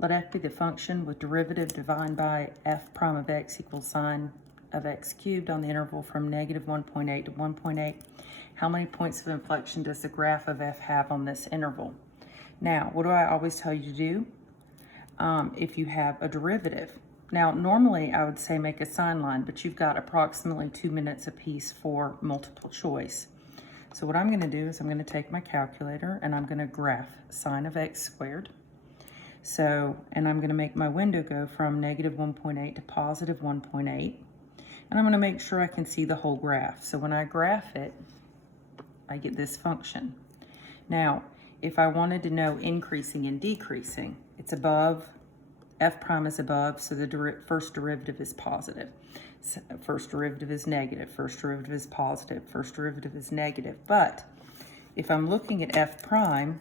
Let f be the function with derivative defined by f prime of x equals sine of x cubed on the interval from negative 1.8 to 1.8. How many points of inflection does the graph of f have on this interval? Now, what do I always tell you to do? If you have a derivative. Now, normally I would say make a sine line, but you've got approximately 2 minutes apiece for multiple choice. So what I'm going to do is I'm going to take my calculator and I'm going to graph sine of x squared. So, and I'm going to make my window go from negative 1.8 to positive 1.8. And I'm going to make sure I can see the whole graph. So when I graph it, I get this function. Now, if I wanted to know increasing and decreasing, it's above, f prime is above, so the first derivative is positive. So first derivative is negative, first derivative is positive, first derivative is negative. But if I'm looking at f prime,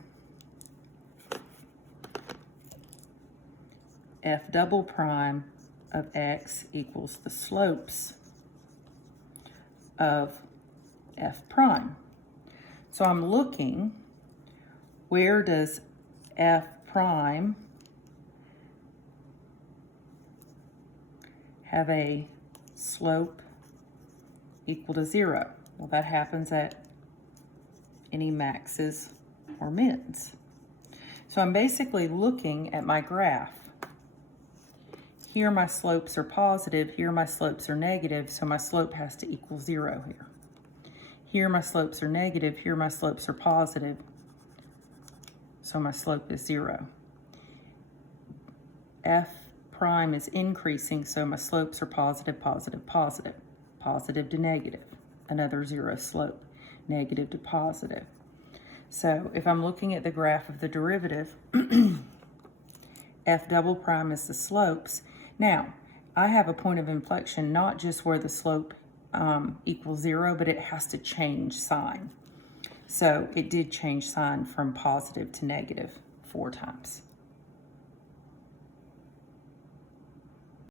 f double prime of x equals the slopes of f prime. So I'm looking, where does f prime have a slope equal to 0? Well, that happens at any maxes or mins. So I'm basically looking at my graph. Here my slopes are positive, here my slopes are negative, so my slope has to equal 0 here. Here my slopes are negative, here my slopes are positive, so my slope is 0. F prime is increasing, so my slopes are positive, positive, positive, positive to negative, another 0 slope, negative to positive. So if I'm looking at the graph of the derivative, f double prime is the slopes. Now, I have a point of inflection, not just where the slope equals 0, but it has to change sign. So it did change sign from positive to negative 4 times.